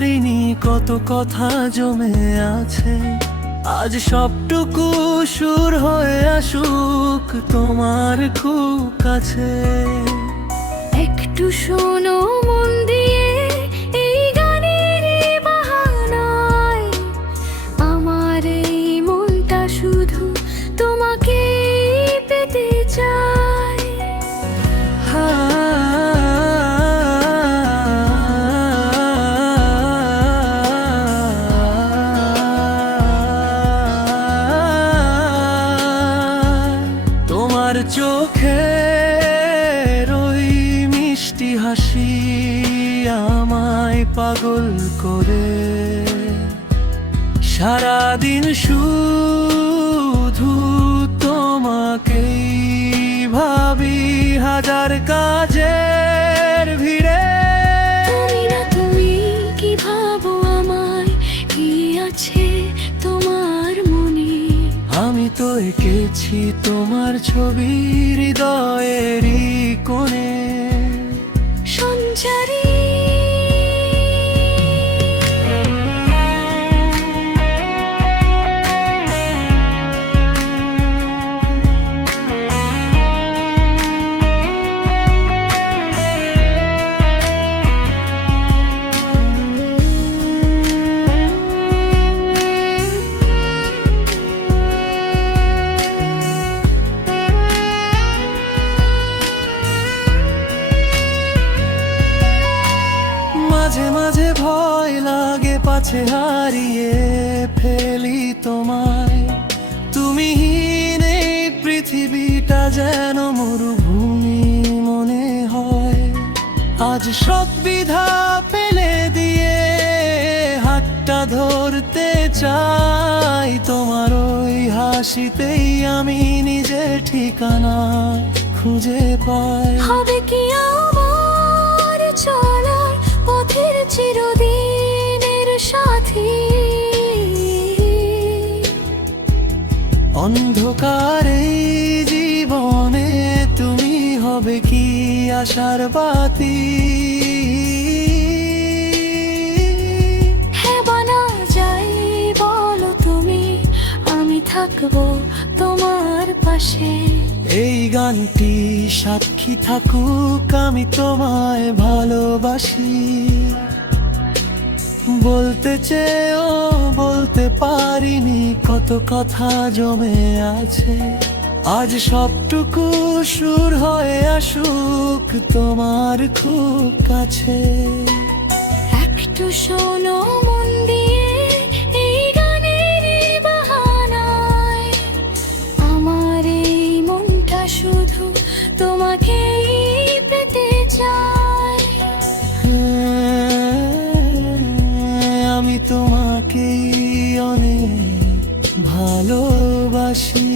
পারিনি কত কথা জমে আছে, আজ সবটুকু সুর হয়ে আসুক তোমার খুব কাছে। একটু শোনো মন দিয়ে এই গানের বাহানায়, আমার এই মনটা শুধু তোমাকে পেতে চায়। তোমার চোখের ওই মিষ্টি হাসি আমায় পাগল করে, সারাদিন শুধু তোমাকেই ভাবি হাজার কাজের ভিড়ে। তুমি না তুমি কি ভাবো আমায়, কি আছে তোমার মনে? আমি তো এঁকেছি তোমার ছবি হৃদয়েরই কোণে। সঞ্চারী মাঝে মাঝে ভয় লাগে পাছে হারিয়ে ফেলি তোমায়, তুমি হীন এই পৃথিবীটা যেন মরুভূমি মনে হয়। আজ সব বিধা ফেলে দিয়ে হাতটা ধরতে চাই, তোমার ওই হাসিতেই আমি নিজের ঠিকানা খুঁজে পাই। হবে কি আমার চলার পথের চিরদিনের সাথী? অন্ধকারে জীবনে তুমি হবে কি আশার বাতি? হ্যাঁ বানা যাই বলো তুমি, আমি থাকবো তোমার পাশে। এই গানটি সাক্ষী থাকুক আমি তোমায় ভালোবাসি। বলতে চেয়েও বলতে পারিনি কত কথা জমে আছে, আজ সবটুকু সুর হয়ে আসুক তোমার খুব কাছে। একটু শোনো মন দিয়ে এই গানের বাহানায়, আমার এই মনটা শুধু তোমাকেই পেতে চায়। আমি তোমাকেই অনেক ভালোবাসি।